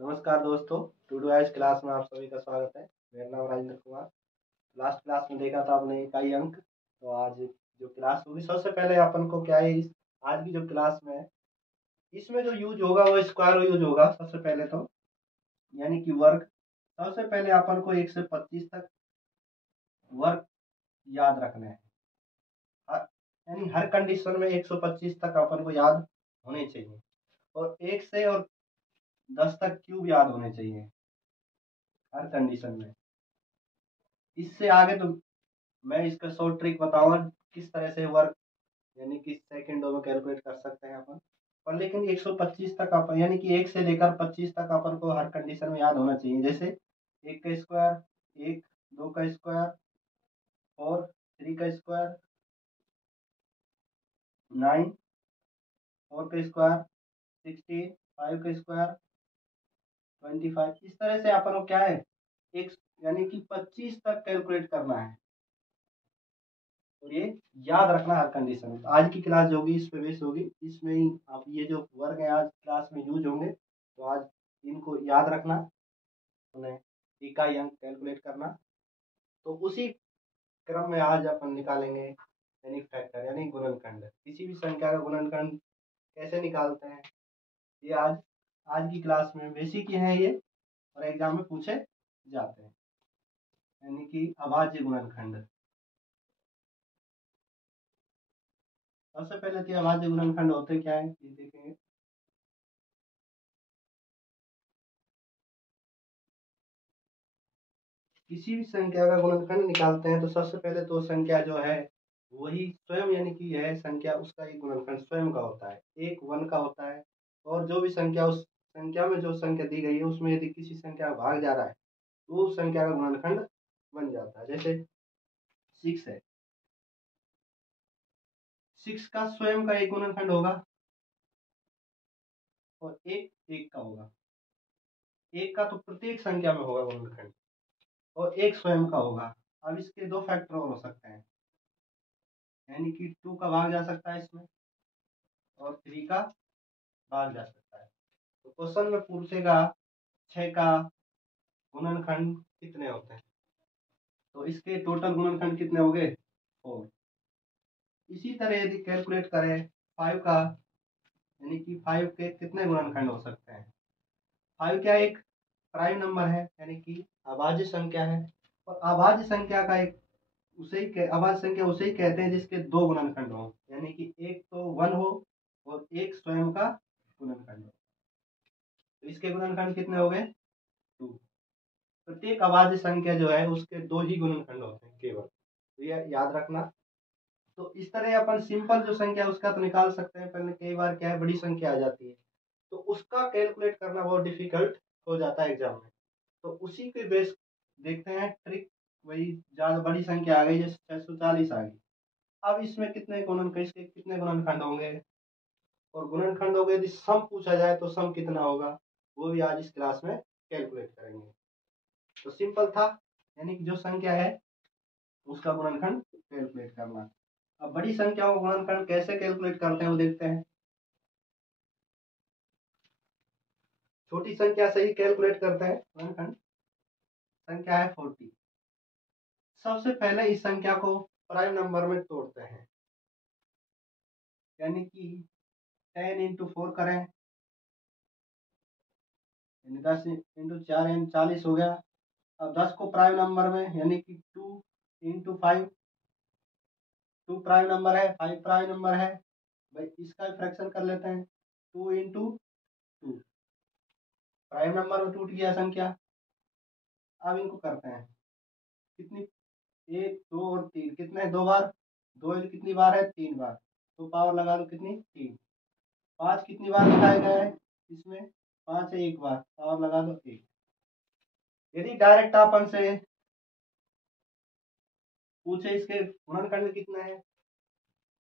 नमस्कार दोस्तों, to do eyes class में आप सभी का स्वागत है। मेरा नाम राजेंद्र कुमार। लास्ट क्लास में देखा था आपने इकाई अंक। तो आज जो क्लास होगी, सबसे पहले अपन को क्या है, इस आज की जो क्लास में है, इसमें जो यूज होगा वो स्क्वायर यूज होगा सबसे पहले तो, यानी कि वर्ग। सबसे पहले अपन को 1 से 25 तक वर्ग याद रखना है। यानी हर कंडीशन में 125 तक अपन को याद होने चाहिए, और 1 से और 10 तक क्यूब याद होने चाहिए हर कंडीशन में। इससे आगे तो मैं इसका शॉर्ट ट्रिक बताऊंगा किस तरह से वर्क यानी कि सेकंडों में कैलकुलेट कर सकते हैं अपन। पर लेकिन 125 तक अपन, यानी कि 1 से लेकर 25 तक अपन को हर कंडीशन में याद होना चाहिए। जैसे 1 का स्क्वायर 1, 2 का स्क्वायर 4, 3 का स्क्वायर 9, 4 का स्क्वायर 16, 5 का स्क्वायर 25। इस तरह से अपन को क्या है, एक यानी कि 25 तक कैलकुलेट करना है, और ये याद रखना हर कंडीशन में। तो आज की क्लास जो होगी इस पे बेस होगी, इसमें ही आप ये जो वर्ग है आज क्लास में यूज होंगे, तो आज इनको याद रखना, उन्हें इकाई अंक कैलकुलेट करना। तो उसी क्रम में आज अपन निकालेंगे यानी फैक्टर यानी गुणनखंड। किसी भी संख्या का गुणनखंड कैसे निकालते हैं, ये आज आज की क्लास में बेसिक ही है ये, और एग्जाम में पूछे जाते हैं, यानी कि अभाज्य गुणनखंड। सबसे पहले तो अभाज्य गुणनखंड होते क्या है ये देखेंगे। किसी भी संख्या का गुणनखंड निकालते हैं तो सबसे पहले तो संख्या जो है वही स्वयं, यानी कि यह संख्या उसका एक गुणनखंड स्वयं का होता है, एक 1 का होता है। और जो भी संख्या उस संख्या में जो संख्या दी गई है उसमें यदि किसी संख्या का भाग जा रहा है तो उस संख्या का गुणनखंड बन जाता है। जैसे 6 है, 6 का स्वयं का एक गुणनखंड होगा, और एक 1 का होगा। एक का तो प्रत्येक संख्या में होगा गुणनखंड, और एक स्वयं का होगा। अब इसके दो फैक्टर और हो सकते हैं, यानी कि 2 का भाग जा सकता है इसमें, और 3 का भाग जा सकता है। तो क्वेश्चन में पूछेगा 6 का गुणनखंड कितने होते हैं, तो इसके टोटल गुणनखंड कितने हो गए 4। इसी तरह यदि कैलकुलेट करें 5 का, यानी कि 5 के कितने गुणनखंड हो सकते हैं। 5 क्या एक प्राइम नंबर है, यानी कि अभाज्य संख्या है, और अभाज्य संख्या का एक अभाज्य संख्या उसे ही कहते हैं जिसके दो गुणनखंड हो, यानी कि एक तो 1 हो और एक स्वयं का गुणनखंड हो। तो इसके गुणनखंड कितने हो गए 2। प्रत्येक अभाज्य संख्या जो है उसके दो ही गुणनखंड होते हैं केवल, तो ये याद रखना। तो इस तरह अपन सिंपल जो संख्या है उसका तो निकाल सकते हैं, पहले कई बार क्या है बड़ी संख्या आ जाती है तो उसका कैलकुलेट करना बहुत डिफिकल्ट हो जाता है एग्जाम में। तो उसी के बेस देखते हैं ट्रिक। वही ज्यादा बड़ी संख्या आ गई, जैसे 640 आ गई। अब इसमें कितने गुणनखंड, इसके कितने गुणनखंड होंगे, और गुणनखंड हो गए यदि सम पूछा जाए तो सम कितना होगा, वो भी आज इस क्लास में कैलकुलेट करेंगे। तो सिंपल था, यानी कि जो संख्या है उसका गुणनखंड कैलकुलेट करना। अब बड़ी संख्याओं का गुणनखंड कैसे कैलकुलेट करते हैं वो देखते हैं। छोटी संख्या से ही कैलकुलेट करते हैं गुणनखंड। संख्या है 40। सबसे पहले इस संख्या को प्राइम नंबर में तोड़ते हैं, यानी कि 10 इंटू 4 करें, यानी 10 इंटू 4 यानी 40 हो गया। अब 10 को प्राइम नंबर में, यानी कि 2 इंटू 5, 2 प्राइम नंबर है 5 प्राइम नंबर है, भाई इसका फ्रैक्शन कर लेते हैं। 2 इंटू 2 प्राइम नंबर में टूट गया संख्या। अब इनको करते हैं कितनी, 1 2 और 3 कितने, 2 बार, 2 कितनी बार है 3 बार, तो पावर लगा दो कितनी 3। 5 कितनी बार लगाया गया है इसमें, 5 है 1 बार, पावर लगा दो 1। यदि डायरेक्ट अपन से पूछे इसके गुणनखंड कितना है,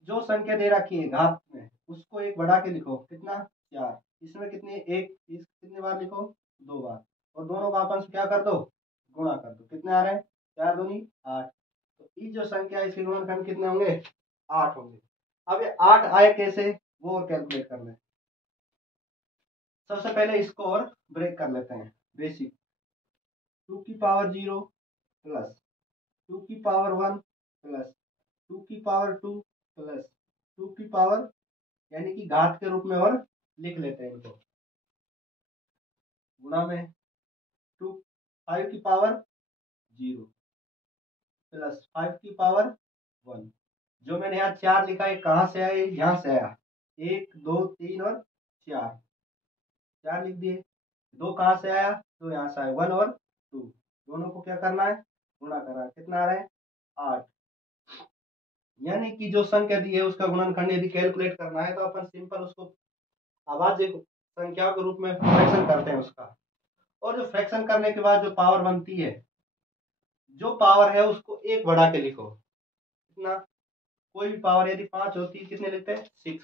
जो संख्या दे रखी है घात में उसको एक बढ़ा के लिखो, कितना 4। इसमें कितनी एक, इस कितनी बार लिखो 2 बार, और दोनों का अपन से क्या कर दो गुणा कर दो, कितने आ रहे हैं 4 दूनी 8। तो ये जो संख्या है इसके गुणनखंड कितने होंगे 8 होंगे। अब ये 8 आए कैसे वो और कैलकुलेट करना है। सबसे पहले इसको और ब्रेक कर लेते हैं। बेसिक 2 की पावर 0 प्लस 2 की पावर 1 प्लस 2 की पावर 2 प्लस 2 की पावर, यानी कि घात के रूप में और लिख लेते हैं इनको, गुणा में 2 5 की पावर 0 प्लस 5 की पावर 1। जो मैंने यहाँ 4 लिखा है कहाँ से आया, यहाँ से आया, 1 2 3 और 4, 4 लिख दिए। 2 कहाँ से आया, तो यहाँ से आया, 1 और 2, दोनों को क्या करना है, गुणा करना है। कितना आ रहा है, 8। यानी कि जो संख्या दी है उसका गुणनखंड यदि कैलकुलेट करना है तो अपन सिंपल उसको अभाज्य संख्या के रूप में फ्रैक्शन करते हैं उसका। और जो फ्रैक्शन करने के बाद जो पावर बनती है, जो पावर है उसको एक बढ़ा के लिखो। कितना, कोई भी पावर यदि 5 होती है कितने लिखते हैं, 6,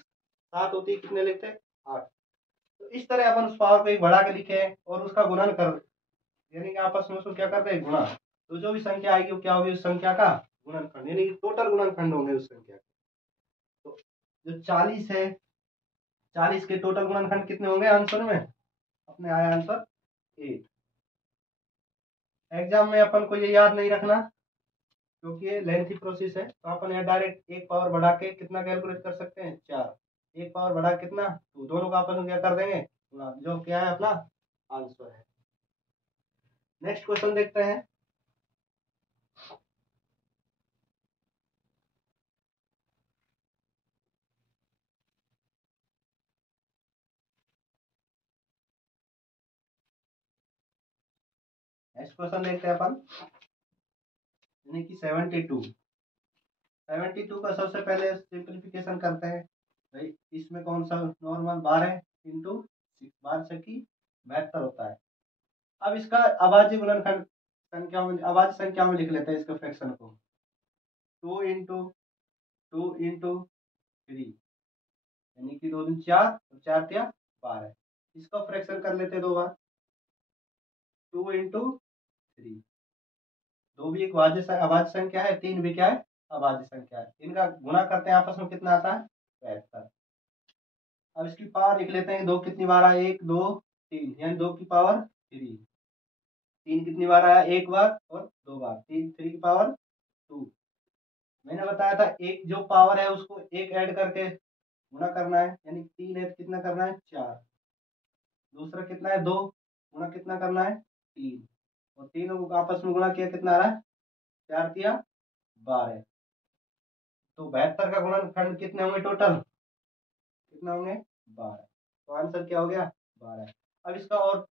7 होती है कितने लिखते हैं, 8। तो इस तरह अपन उस पावर को एक बढ़ा के लिखे और उसका गुणन कर, यानी कि आपस में उसको क्या करते हैं, गुणा। तो जो भी संख्या आएगी वो क्या होगी, उस संख्या का गुणनखंड, यानी कि टोटल गुणनखंड होंगे उस संख्या के। तो जो 40 है, 40 के टोटल गुणनखंड कितने होंगे आंसर में, अपने आया आंसर 8। एग्जाम में अपन को ये याद नहीं रखना क्योंकि ये लेंथी प्रोसेस है, तो अपन यहाँ डायरेक्ट एक पावर बढ़ा के कितना कैलकुलेट कर सकते हैं, 4। एक पावर बढ़ा कितना, तो दोनों का अपन क्या कर देंगे, जो क्या है अपना आंसर है। नेक्स्ट क्वेश्चन देखते हैं। नेक्स्ट क्वेश्चन देखते हैं अपन, यानी कि 72 का सबसे पहले सिंप्लीफिकेशन करते हैं। भाई इसमें कौन सा नॉर्मल 12 इंटू 12 से की 72 होता है। अब इसका अभाज्य गुणनखंड संख्या में, अभाज्य संख्या में लिख लेते हैं इसके फ्रैक्शन को, 2 इंटू 2 इंटू 3, यानी कि 2 दूनी 4 और 4 तिया 12। इसका फ्रैक्शन कर लेते हैं दो बार, 2 इंटू 3। 2 भी एक अभाज्य संख्या है, 3 भी क्या है, अभाज्य संख्या है। इनका गुणा करते हैं आपस में, कितना आता है, 72। अब इसकी पावर लिख लेते हैं, 2 कितनी बार आया, 1 2 3, यानी 2 की पावर 3। 3 कितनी बार आया, एक बार और दो बार, 3 3 की पावर 2। मैंने बताया था एक जो पावर है उसको एक ऐड करके गुणा करना है, यानी 3 है तो कितना करना है, 4। दूसरा कितना है, 2, गुणा कितना करना है, 3, और तीनों को आपस में गुणा किया कितना आ रहा है, 4 तिया 12। तो 72 का गुणनखंड कितने होंगे टोटल, कितना होंगे, 12। तो आंसर क्या हो गया, 12। अब इसका और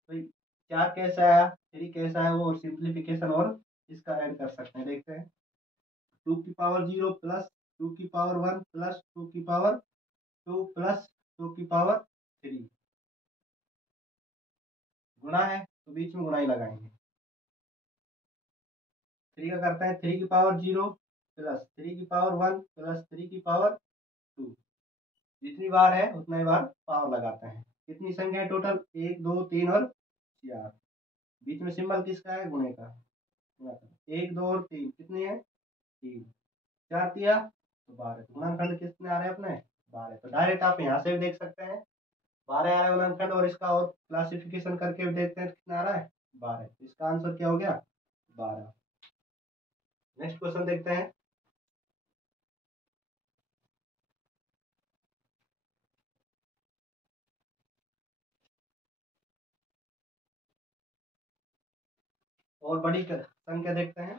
4 कैसे आया, 3 कैसे आया, वो सिंप्लीफिकेशन और इसका ऐड कर सकते हैं, देखते हैं। 2 की पावर 0 प्लस 2 की पावर 1 प्लस 2 की पावर 2 प्लस 2 की पावर 3, गुणा है तो बीच में गुणा ही लगाएंगे। 3 का करता है 3 की पावर 0 प्लस 3 की पावर 1 प्लस 3 की पावर 2, जितनी बार है उतना ही बार पावर लगाते हैं। कितनी संख्या है टोटल, 1 2 3 और 4। बीच में सिंबल किसका है, गुणे का, गुणा कर। 1 2 और 3 कितनी है, 3, 4 तिया तो 12। गुणनखंड कितने आ रहे हैं अपने, 12। तो डायरेक्ट आप यहाँ से भी देख सकते हैं 12 आ रहा है गुणनखंड, और इसका और क्लासिफिकेशन करके भी देखते हैं कितना आ रहा है, 12। इसका आंसर क्या हो गया, 12। नेक्स्ट क्वेश्चन देखते हैं। और बड़ी संख्या देखते हैं।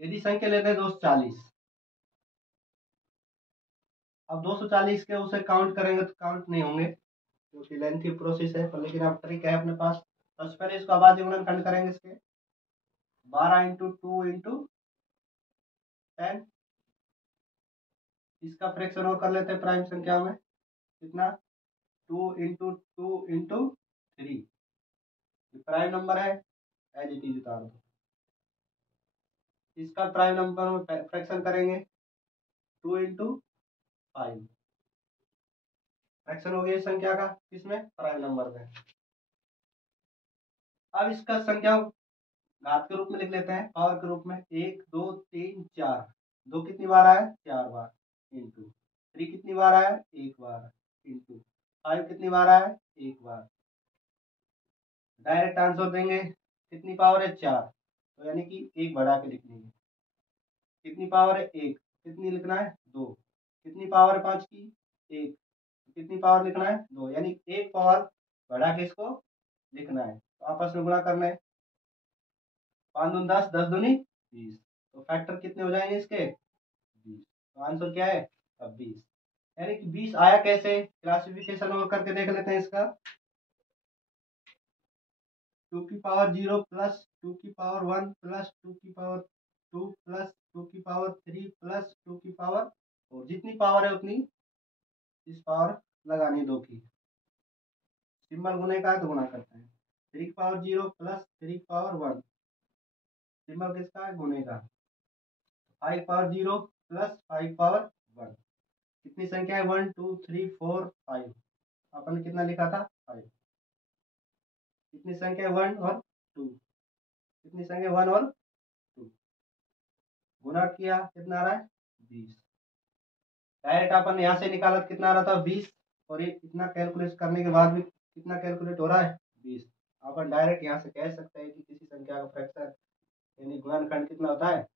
यदि संख्या लेते हैं 240, अब 240 के उसे काउंट करेंगे तो काउंट नहीं होंगे क्योंकि लेंथी प्रोसेस है, पर लेकिन अब ट्रिक है अपने पास। सबसे पहले इसको अभाज्य गुणनखंड करेंगे इसके, 12 इंटू 2 इंटू 10। इसका फ्रैक्शन और कर लेते हैं प्राइम संख्या में, कितना, 2 इंटू 2 इंटू 3। प्राइम नंबर है, एज इट इज उतार दो। इसका प्राइम नंबर में फ्रैक्शन करेंगे, 2 इंटू 5। फ्रैक्शन हो गया इस संख्या का, किसमें, प्राइम नंबर में। अब इसका संख्या घात के रूप में लिख लेते हैं, पावर के रूप में, 1 2 3 4। 2 कितनी बार आया, 4 बार, इंटू 3 कितनी बार आया, 1 बार, इंटू 5 कितनी बार आया है? एक बार। डायरेक्ट आंसर देंगे, कितनी पावर है? 4, तो यानी कि एक बढ़ा के लिख लेंगे। कितनी पावर है? एक। कितनी लिखना है? 2। कितनी पावर है 5 की? एक। कितनी पावर लिखना है? 2, यानी एक पावर बढ़ा के इसको लिखना है, तो आपस में गुणा करना है। 5 दूनी 10, 10 दूनी 20, तो फैक्टर कितने हो जाएंगे इसके? 20। तो आंसर क्या है? अब 20। यानी कि 20 आया कैसे? क्लासिफिकेशन और करके देख लेते हैं इसका। 2 की पावर 0 प्लस 2 की पावर 1 प्लस 2 की पावर 2 प्लस 2 की पावर 3 प्लस 2 की पावर 4, जितनी पावर है उतनी इस पावर लगानी, 2 की। सिंबल गुने का है तो गुणा करते हैं। 3 की पावर 0 प्लस 3 की पावर 1, सिंबल किसका है? गुने का। 5 पावर 0 प्लस 5 पावर 1, कितनी संख्या है? 1 2 3 4 5, अपन ने कितना लिखा था? 5। कितनी संख्या है? 1 और 2, कितनी संख्या? 1 और 2, गुना किया कितना आ रहा है? 20। डायरेक्ट अपन यहाँ से निकाला तो कितना आ रहा था? 20, और ये इतना कैलकुलेट करने के बाद भी कितना कैलकुलेट हो रहा है? 20। अपन डायरेक्ट यहाँ से कह सकते हैं कि किसी संख्या का फ्रैक्शन यानी गुणनखंड कितना होता है,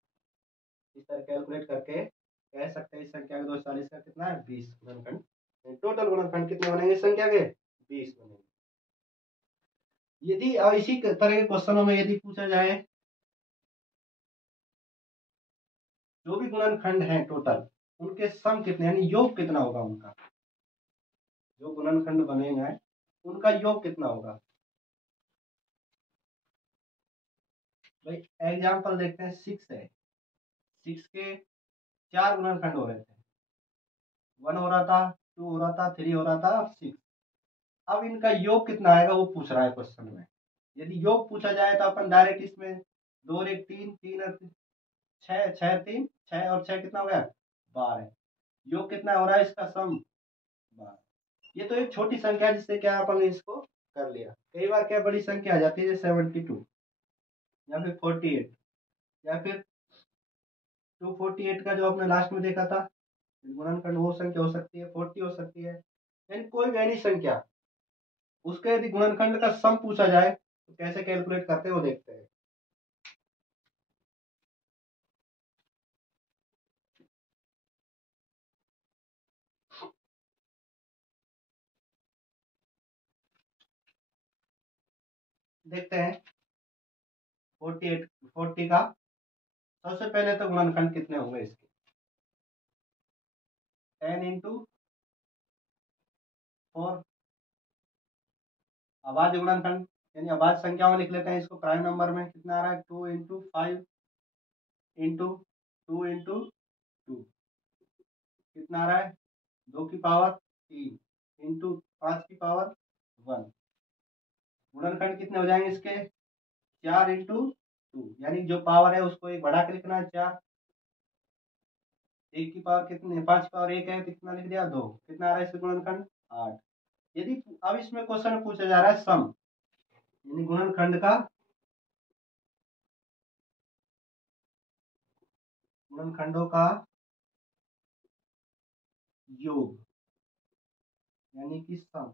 इस तरह कैलकुलेट करके कह सकते हैं इस संख्या के 240 का कितना है? 20 गुणनखंड। टोटल गुणनखंड कितने बनेंगे संख्या के? 20 बनेंगे। यदि अब इसी तरह के क्वेश्चनों में यदि पूछा जाए जो भी गुणनखंड है टोटल, उनके सम कितने यानी योग कितना होगा उनका, जो गुणनखंड बनेगा उनका योग कितना होगा? भाई एग्जाम्पल देखते हैं। 6 है, 6 के 4 गुणनखंड हो रहे थे। 1 हो रहा था, 2 हो रहा था, 3 हो रहा था और 6। अब इनका योग कितना आएगा वो पूछ रहा है क्वेश्चन में। यदि योग पूछा जाए तो अपन डायरेक्ट इसमें 2 और 1 3, 3 और 6, 6 3 6 और 6 कितना हो गया? 12। योग कितना हो रहा है इसका? सम 12। ये तो एक छोटी संख्या है जिससे क्या अपन ने इसको कर लिया। कई बार क्या बड़ी संख्या आ जाती है जैसे 72 या फिर 48 या फिर 248 का जो आपने लास्ट में देखा था गुणनखंड, वो संख्या हो सकती है, 40 हो सकती है, यानी कोई भी ऐसी संख्या उसके यदि गुणनखंड का सम पूछा जाए तो कैसे कैलकुलेट करते हैं वो देखते हैं। देखते हैं 48 40 का सबसे पहले तो गुणनखंड कितने होंगे इसके? 10 इंटू 4 अभाज्य गुणनखंड, यानी अभाज्य संख्या में लिख लेते हैं इसको। प्राइम नंबर में कितना आ रहा है? 2 इंटू 5 इंटू 2 इंटू 2, कितना आ रहा है? 2 की पावर 3 इंटू 5 की पावर 1। गुणनखंड कितने हो जाएंगे इसके? 4 इंटू 2, यानी जो पावर है उसको एक बढ़ा के लिखना है 4। 1 की पावर कितनी? 5 की पावर 1 है तो कितना लिख दिया? 2। कितना आ रहा है इसका गुणनखंड? 8। यदि अब इसमें क्वेश्चन में पूछा जा रहा है सम, यानी गुणनखंडों का योग, यानी कि सम,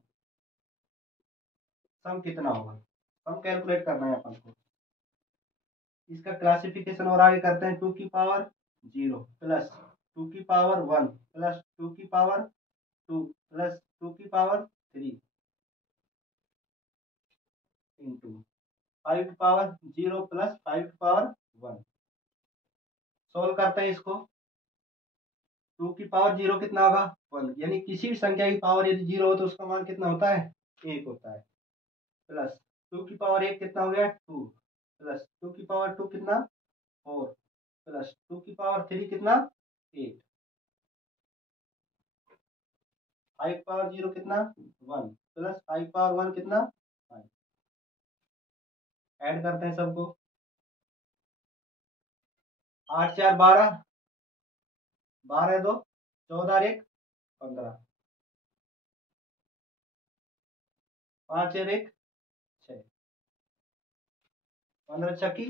सम कितना होगा? सम कैलकुलेट करना है अपन को। इसका क्लासिफिकेशन और आगे करते हैं। 2 की पावर 0 प्लस 2 की पावर 1 प्लस 2 की पावर 2 प्लस 2 की पावर 3 इंटू 5 की पावर 0 प्लस 5 की पावर 1। सोल्व करते हैं इसको। 2 की पावर 0 कितना होगा? 1, यानी किसी भी संख्या की पावर यदि 0 हो तो उसका मान कितना होता है? 1 होता है। प्लस 2 की पावर 1 कितना हो गया? 2 प्लस 2 की पावर 2 कितना? 4 प्लस 2 की पावर 3 कितना? 8। 5 पावर 0 कितना? 1 प्लस 5 पावर 1 कितना? 5। ऐड करते हैं सबको। 8 4 12, 12 2 14 1 15, 5 और 1 6, 15 छक्की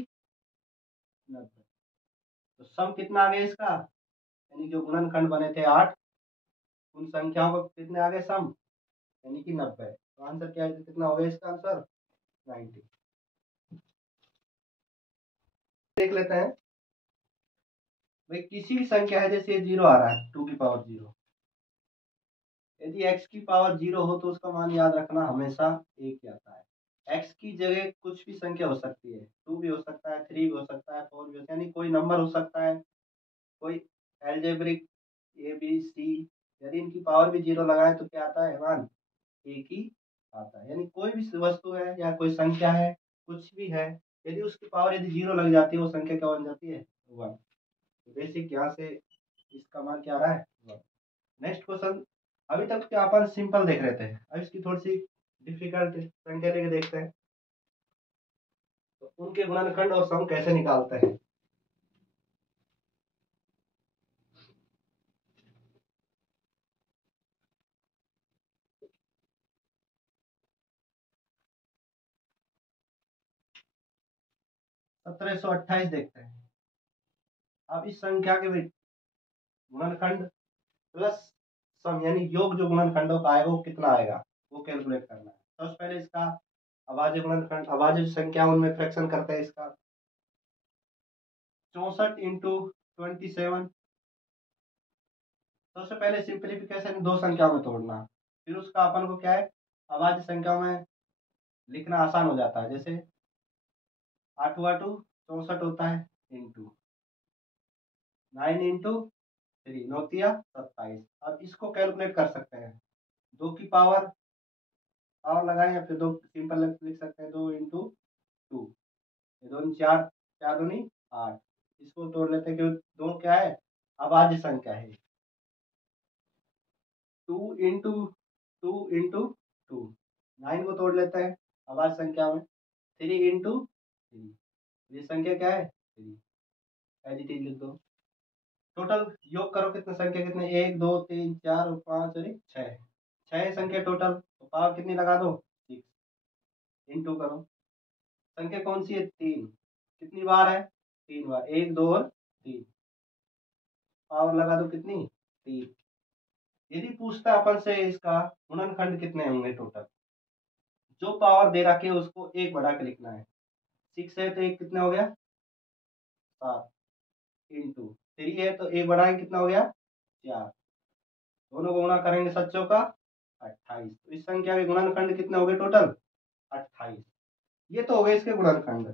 90। तो सम कितना आ गया इसका? यानी जो गुणनखंड बने थे 8, उन संख्याओं को कितने आ गए सम? यानी कि 90। तो आंसर क्या है, कितना हो गया इसका आंसर 90। देख लेते हैं भाई, किसी भी संख्या है जैसे 0 आ रहा है 2 की पावर 0, यदि x की पावर 0 हो तो उसका मान याद रखना हमेशा 1 ही आता है। x की जगह कुछ भी संख्या हो सकती है, 2 भी हो सकता है, 3 भी हो सकता है, 4 भी हो सकता है, यानी कोई नंबर हो सकता है, कोई एल्जेब्रिक ए बी सी। यदि इनकी पावर भी 0 लगाए तो क्या आता है मान, 1 ही आता है। यानी कोई भी वस्तु है या कोई संख्या है, कुछ भी है, यदि उसकी पावर यदि 0 लग जाती है वो संख्या क्या बन जाती है, 1। तो बेसिक यहाँ से इसका मान क्या आ रहा है, 1। नेक्स्ट क्वेश्चन, अभी तक क्या अपन सिंपल देख रहे थे, अब इसकी थोड़ी सी डिफिकल्ट संख्या लेके देखते हैं तो उनके गुणनखंड और सम कैसे निकालते हैं। सत्रह सौ अट्ठाईस देखते हैं। अब इस संख्या के गुणनखंड प्लस सम यानी योग जो गुणनखंडों का आएगा वो कितना आएगा, वो कैलकुलेट करना है। सबसे पहले इसका अभाज्य गुणनखंड, अभाज्य संख्या उनमें फ्रैक्शन करते हैं इसका 64 इंटू 27। सबसे पहले सिंप्लीफिकेशन दो संख्याओं में तोड़ना, फिर उसका अपन को क्या है अभाज्य संख्याओं में लिखना आसान हो जाता है। जैसे 8 8 64 होता है, इंटू 9 इंटू 3 9 27। अब इसको कैलकुलेट कर सकते हैं, 2 की पावर पावर लगाएं या फिर दो सिंपल लिख सकते हैं, 2 इंटू 2, ये दोनों 4 4 दूनी 8। इसको तोड़ लेते हैं क्योंकि दो क्या है अभाज्य संख्या है। 2 इंटू 2 इंटू 2, 9 को तोड़ लेते हैं अभाज्य संख्या में, 3 इंटू 3, ये संख्या क्या है 3, एज इट इज लिख दो। टोटल योग करो कितने संख्या, कितने 1 2 3 4 और 5 और 6, 6 संख्या टोटल। तो पावर कितनी लगा दो 6, इंटू करो, संख्या कौन सी है 3, कितनी बार है 3 बार, 1 2 और 3, पावर लगा दो कितनी 3। यदि पूछता अपन से इसका गुणनखंड कितने होंगे टोटल, जो पावर दे रखे उसको एक बढ़ा के लिखना है। 6 है तो एक कितना हो गया 7, इंटू 3 है तो एक बढ़ा के कितना हो गया 4, दोनों को गुणा करेंगे सच्चों का 28। तो इस संख्या के गुणनखंड कितने हो गए टोटल 28। ये तो हो गए इसके गुणनखंड,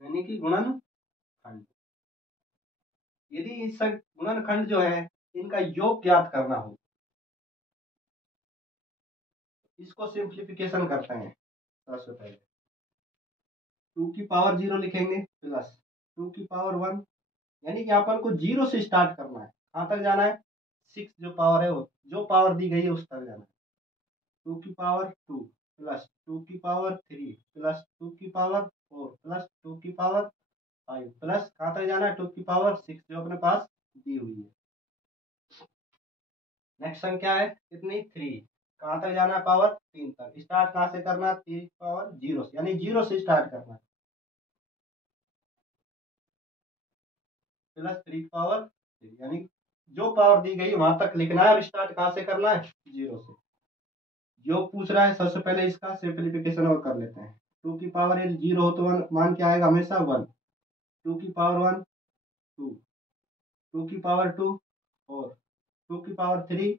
यानी कि गुणनखंड। यदि इस गुणनखंड जो है इनका योग ज्ञात करना हो, इसको सिंप्लीफिकेशन करते हैं। सबसे पहले 2 की पावर 0 लिखेंगे प्लस 2 की पावर 1, यानी कि अपन को 0 से स्टार्ट करना है, कहाँ तक जाना है 6 जो पावर है वो जो पावर दी गई है उस तक जाना है। 2 की पावर 2 प्लस 2 की पावर 3 प्लस 2 की पावर 4 प्लस 2 की पावर 5 प्लस कहाँ तक जाना है 2 की पावर 6 जो अपने पास दी हुई है। नेक्स्ट संख्या है कितनी 3, कहाँ तक जाना है पावर 3 तक। स्टार्ट कहाँ से करना है 3 पावर 0 से, यानी 0 से स्टार्ट करना है, प्लस 3 पावर 3, यानी जो पावर दी गई वहां तक लिखना है और स्टार्ट कहाँ से करना है 0 से। योग पूछ रहा है, सबसे पहले इसका सिंप्लीफिकेशन और कर लेते हैं। 2 की पावर 0 हो तो मान क्या आएगा हमेशा 1, 2 की पावर 1 2, 2 की पावर 2 4, 2 की पावर 3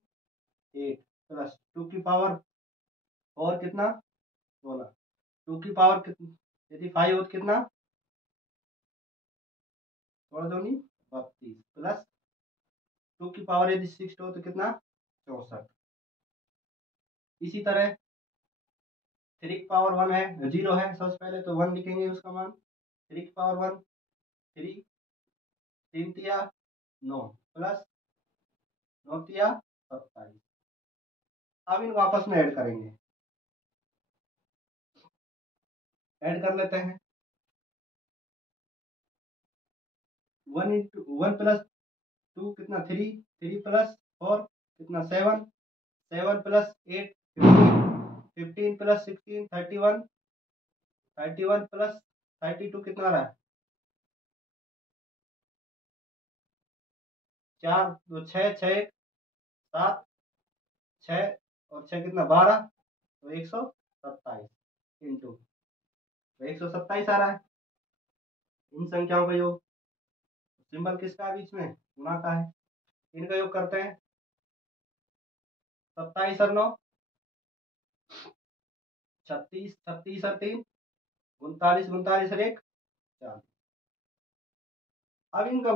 8 प्लस 2 की पावर 4 कितना 16, 2 की पावर कितनी यदि 5 हो तो कितना 16 दूनी 32 प्लस 2 की पावर यदि 6 हो तो कितना 64। इसी तरह 3 की पावर 1 है 0 है, सबसे पहले तो 1 लिखेंगे उसका मान, 3 की पावर 1 3 3 तिया 9 प्लस 9 तिया 27। अब इनको आपस में ऐड करेंगे, ऐड कर लेते हैं। 1 इंटू 1 प्लस 2 कितना 3, 3 प्लस 4 कितना 7, 7 प्लस 8 15, 15 प्लस 16 31, 31 प्लस 32 कितना आ रहा है 4 2 6 6 7, 6 और 6 कितना 12, तो 127 इंटू, तो 127 आ रहा है इन संख्याओं का योग। सिंबल किसका है बीच में, गुणा का है। इनका योग करते हैं, 27 और 9 36, 36 और 3 39, 39 और 1 4। अब इनका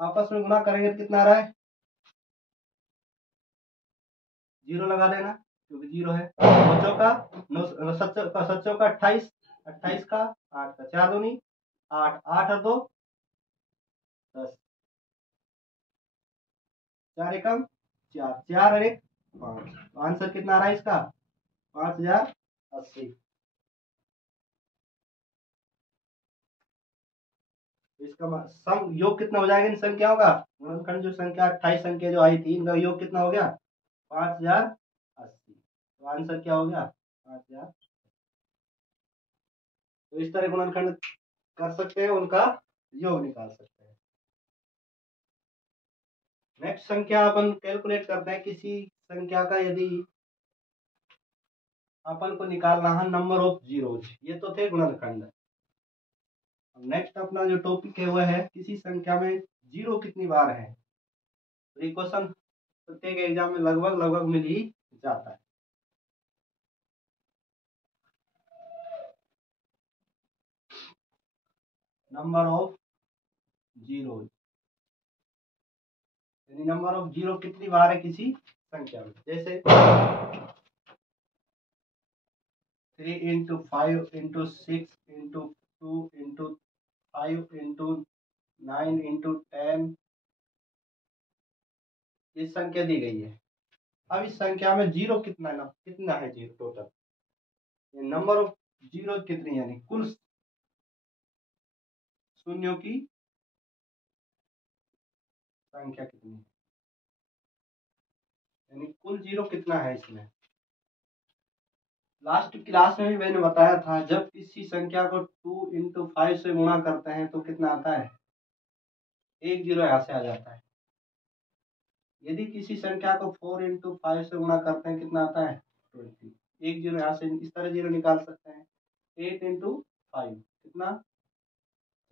आपस में गुणा करेंगे तो कितना आ रहा है, 0 लगा देना क्योंकि 0 है। बच्चों का सच्चों का 28, 28 का 8 का 4 दूनी 8, 8 और 2 10, 4 एकम 4, 4 और 1 5। तो आंसर कितना आ रहा है इसका 5080। इसका सम योग कितना हो जाएगा इन संख्याओं का, गुणनखंड जो संख्या 28 संख्या जो आई थी इनका योग कितना हो गया 5080। तो आंसर क्या हो गया 5000। तो इस तरह गुणनखंड कर सकते हैं, उनका योग निकाल सकते हैं। नेक्स्ट संख्या अपन कैलकुलेट करते हैं, किसी संख्या का यदि अपन को निकालना है नंबर ऑफ जीरोज, ये तो थे गुणनखंड। नेक्स्ट अपना जो टॉपिक है वह है किसी संख्या में जीरो कितनी बार है। तो ये क्वेश्चन प्रत्येक एग्जाम में लगभग लगभग मिल ही जाता है। नंबर ऑफ जीरो, यानी नंबर ऑफ जीरो कितनी बार है किसी संख्या में। जैसे 3 into 5 into 6 into 2 into 5 into 9 into 10 इस संख्या दी गई है। अब इस संख्या में जीरो कितना है, कितना है zero total, number of zero कितनी, यानी कुल शून्यों की संख्या कितनी है, यानी कुल जीरो कितना है इसमें। लास्ट क्लास में भी मैंने बताया था, जब किसी संख्या को 2 इंटू 5 से गुणा करते हैं तो कितना आता है, एक जीरो यहाँ से आ जाता है। यदि किसी संख्या को 4 इंटू 5 से गुणा करते हैं कितना आता है 20, एक जीरो यहाँ से इस तरह जीरो निकाल सकते हैं। 8 इंटू 5 कितना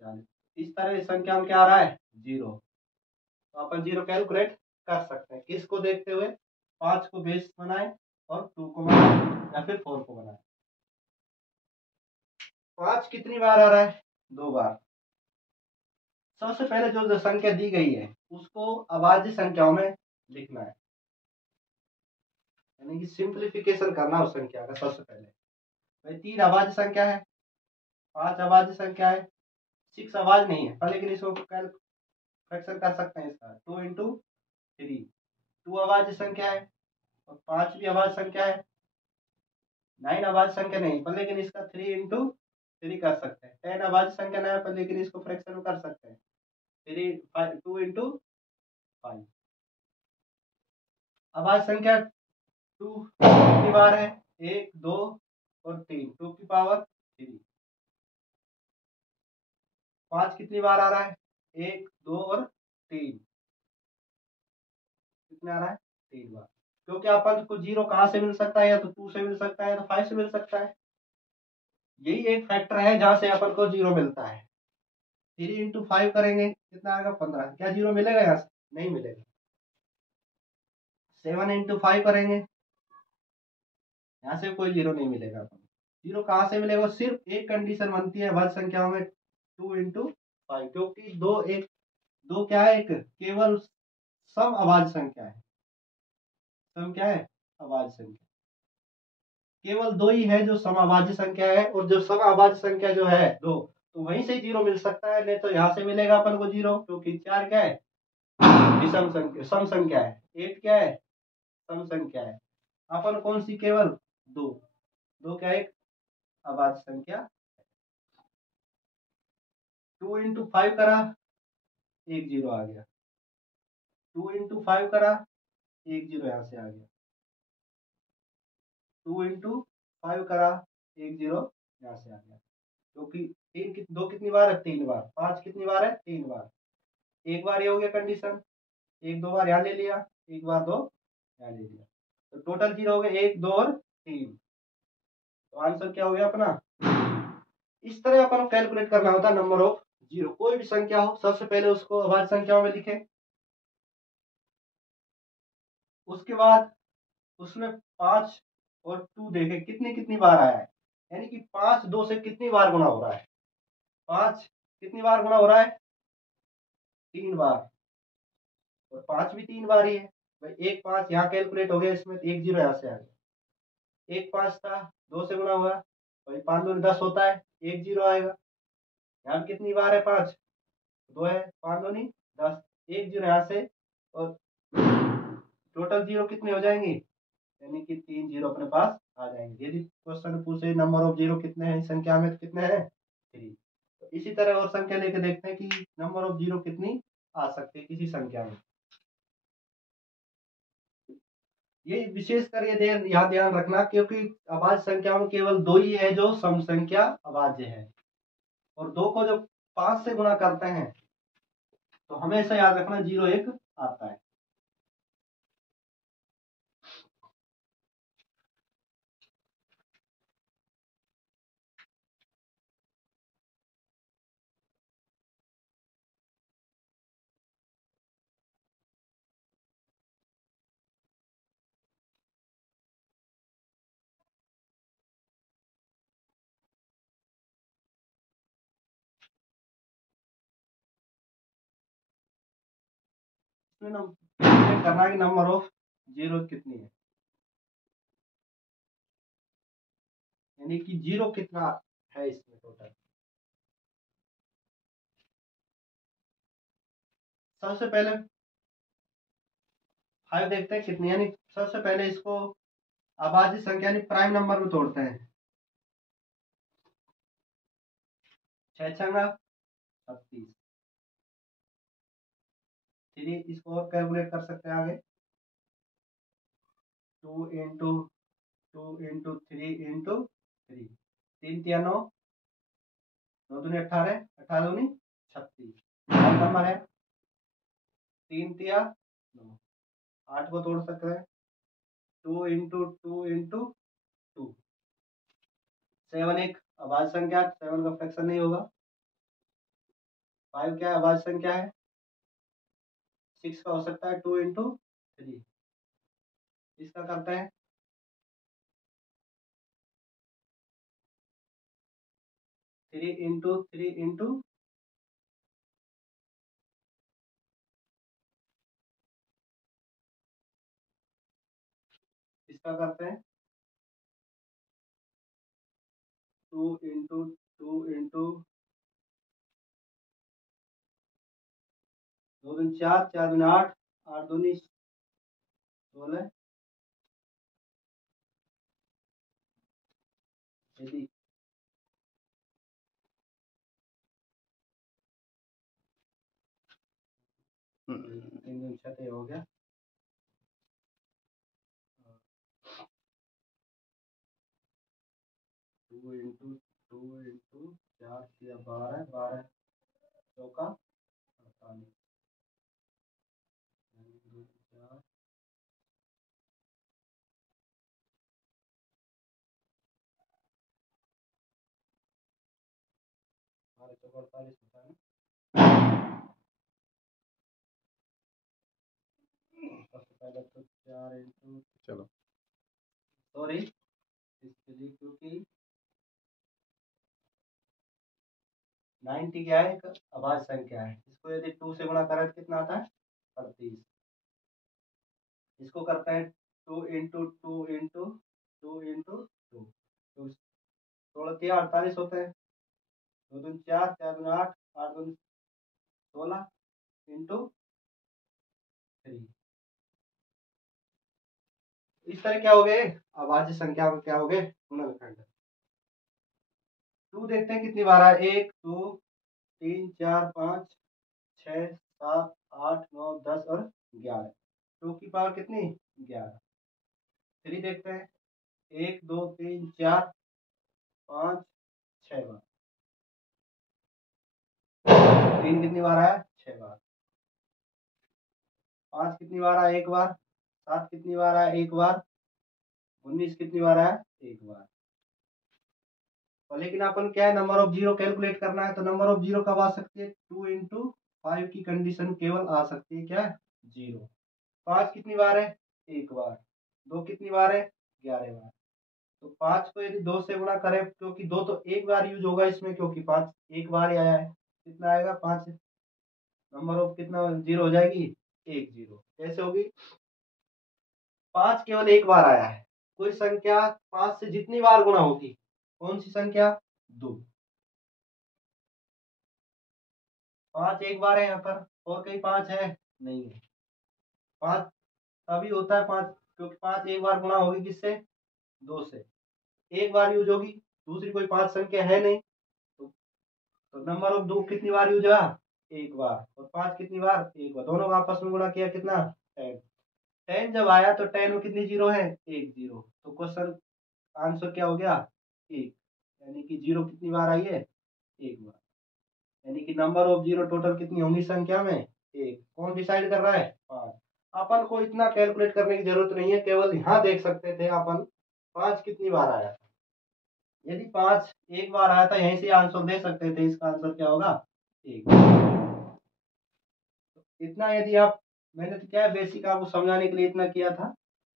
40, इस तरह इस संख्या में क्या आ रहा है जीरो। तो अपन जीरो कैलकुलेट कर सकते हैं, किसको देखते हुए, 5 को बेस बनाए और 2 को बनाए या फिर 4 को बनाए। 5 कितनी बार आ रहा है 2 बार। सबसे पहले जो संख्या दी गई है उसको अभाज्य संख्याओं में लिखना है, यानी कि सिंप्लीफिकेशन करना उस संख्या का। सबसे पहले भाई 3 अभाज्य संख्या है, 5 अभाज्य संख्या है, 6 अभाज्य नहीं है पर लेकिन इसको फ्रैक्शन कर सकते हैं इसका 2 इंटू 3, 2 अभाज्य संख्या है और 5 भी अभाज्य संख्या है। 9 अभाज्य संख्या नहीं पर लेकिन इसका 3 इंटू 3 कर सकते हैं। 10 अभाज्य संख्या नहीं है पर लेकिन इसको फ्रैक्शन कर सकते हैं 2 इंटू 5। अभाज्य संख्या 2 कितनी बार है, 1 2 और 3, 2 की पावर 3। 5 कितनी बार आ रहा है, 1 2 और 3, कितने आ रहा है 3 बार। क्योंकि अपन को जीरो कहाँ से मिल सकता है, या तो 2 से मिल सकता है या तो 5 से मिल सकता है। यही एक फैक्टर है जहां से अपन को जीरो मिलता है। 3 इंटू 5 करेंगे कितना आएगा 15, क्या जीरो मिलेगा यहाँ से, नहीं मिलेगा। 7 इंटू 5 करेंगे, यहाँ से कोई जीरो नहीं मिलेगा। अपन जीरो कहाँ से मिलेगा, सिर्फ एक कंडीशन बनती है भाज्य संख्याओं में 2 इंटू 5, क्योंकि दो क्या है, एक केवल सम अभाज्य संख्या है। सम क्या है, अभाज्य संख्या। केवल दो ही है जो समअभाज्य संख्या है, और जो समअभाज्य संख्या जो है दो, तो वहीं से जीरो मिल सकता है, नहीं तो यहाँ से मिलेगा अपन को जीरो, क्योंकि 4 क्या है विषम संख्या, सम संख्या है। 8 क्या है सम संख्या है। अपन कौन सी केवल दो, दो क्या एक अभाज्य संख्या। 2 इंटू 5 करा, एक जीरो आ गया। 2 इंटू 5 करा, एक जीरो यहाँ से आ गया। 2 इंटू 5 करा, एक जीरो यहाँ से आ गया। क्योंकि दो कितनी बार है 3 बार, 5 कितनी बार है 3 बार। एक बार ये हो गया कंडीशन, एक दो बार यहाँ ले लिया, एक बार दो यहाँ ले लिया। तो टोटल जीरो हो गए 1 2 और 3। तो आंसर क्या हो गया अपना। इस तरह अपन को कैलकुलेट करना होता है नंबर ऑफ जीरो। कोई भी संख्या हो सबसे पहले उसको अभाज्य संख्याओं में लिखें, उसके बाद उसमें 5 और 2 देखें कितनी कितनी बार आया है, यानी कि 5 2 से कितनी बार गुणा हो रहा है। 5 कितनी बार गुणा हो रहा है, 3 बार, और 5 भी 3 बार ही है भाई। 1 5 यहाँ कैलकुलेट हो गया, इसमें 1 0 यहाँ से आ गया। 1 5 था, 2 से गुणा हुआ भाई, 5 2 10 होता है, 1 0 आएगा। यहाँ भी कितनी बार है, 5 2 है, 5 2 नहीं 10, 1 0 यहाँ से, और टोटल जीरो कितने हो जाएंगे, यानी कि 3 जीरो अपने पास आ जाएंगे। यदि क्वेश्चन पूछे नंबर ऑफ जीरो कितने हैं इस संख्या में, तो कितने हैं 3। तो इसी तरह और संख्या लेके देखते हैं कि नंबर ऑफ जीरो कितनी आ सकती है किसी संख्या में। ये विशेषकर ये यहाँ ध्यान रखना, क्योंकि अभाज्य संख्याओं में केवल 2 ही है जो सम संख्या अभाज्य है, और 2 को जब 5 से गुणा करते हैं तो हमेशा याद रखना 0 1 आता है। करना है कि नंबर ऑफ जीरो कितनी है, यानी कि जीरो कितना है इसमें टोटल। सबसे पहले 5 देखते हैं कितनी, यानी सबसे पहले इसको अभाज्य संख्या यानी प्राइम नंबर में तोड़ते हैं। 6 छंगा 36। चलिए इसको और कैलकुलेट कर सकते हैं आगे। 2 इंटू 2 इंटू 3 इंटू 3, 3 तिया 9, 9 दूनी 18, 18 दूनी 36। नंबर है 3 तिया 9, 8 को तोड़ सकते हैं। 2 इंटू 2 इंटू 2, 7 एक अभाज्य संख्या, 7 का फ्रैक्शन नहीं होगा। 5 क्या है, अभाज्य संख्या है। 6 का हो सकता है 2 इंटू 3। इसका करते हैं 3 इंटू 3 इंटू, इसका करते हैं 2 इंटू 2 इंटू 2 दूनी 4, 4 दूनी 8, 8 दूनी 16। यदि 3 दूनी 6 हो गया। 2 इंटू 2 इंटू 4 या 12, 12 चौका 48, 4 चौका 48 होता है। सबसे पहले तो 4 इंटू, चलो सॉरी इसके लिए, क्योंकि 90 क्या है, एक अभाज्य संख्या है। इसको यदि 2 से गुणा करें तो कितना आता है 38। इसको करते हैं 2 इंटू 2 इंटू 2 इंटू 2, तो 16 48 होते हैं। 2 दूनी 4, 4 दूनी 8, 8 दूनी 16 इंटू 3। इस तरह क्या हो गए, अभाज्य संख्या में क्या हो गए, गुणनखंड। 2 देखते हैं कितनी बार है, 1 2 3 4 5 6 7 8 9 10 और 11। 2 की पावर कितनी 11। 3 देखते हैं, 1 2 3 4 5 6 बार। 3 कितनी बार आया, 6 बार। 5 कितनी बार आया, 1 बार। 7 कितनी बार आया, एक बार। 19 कितनी बार आया, एक बार। और लेकिन अपन क्या है, नंबर ऑफ जीरो कैलकुलेट करना है, तो नंबर ऑफ जीरो कब आ सकती है, 2 × 5 की कंडीशन केवल आ सकती है क्या, 0। 5 कितनी बार है, एक बार। 2 कितनी बार है, 11 बार। तो 5 को यदि 2 से गुणा करें, क्योंकि 2 तो एक बार यूज होगा इसमें, क्योंकि 5 एक बार ही आया है, कितना आएगा 5, नंबर ऑफ कितना जीरो हो जाएगी, 1 0। कैसे होगी, 5 केवल एक बार आया है। कोई संख्या 5 से जितनी बार गुणा होगी, कौन सी संख्या, 2। 5 एक बार है यहाँ पर, और कहीं 5 है, नहीं है। 5 तभी होता है 5, क्योंकि 5 एक बार गुणा होगी किससे, 2 से, एक बार यूज होगी, दूसरी कोई 5 संख्या है नहीं। तो नंबर ऑफ 2 कितनी बार यूज हुआ, एक बार। और 5 कितनी बार, एक बार। दोनों का आपस में गुणा किया, कितना, 10। 10 जब आया तो 10 में कितनी जीरो है, एक जीरो। तो क्वेश्चन आंसर क्या हो गया, एक। यानी कि जीरो कितनी बार आई है, एक बार। यानी कि नंबर ऑफ जीरो टोटल कितनी होंगी संख्या में, एक। कौन डिसाइड कर रहा है, 5। अपन को इतना कैलकुलेट करने की जरूरत नहीं है, केवल यहाँ देख सकते थे अपन 5 कितनी बार आया। यदि 5 एक बार आया था, यहीं से आंसर दे सकते थे, इसका आंसर क्या होगा, एक। इतना यदि आप, मैंने तो क्या है, बेसिक आपको समझाने के लिए इतना किया था।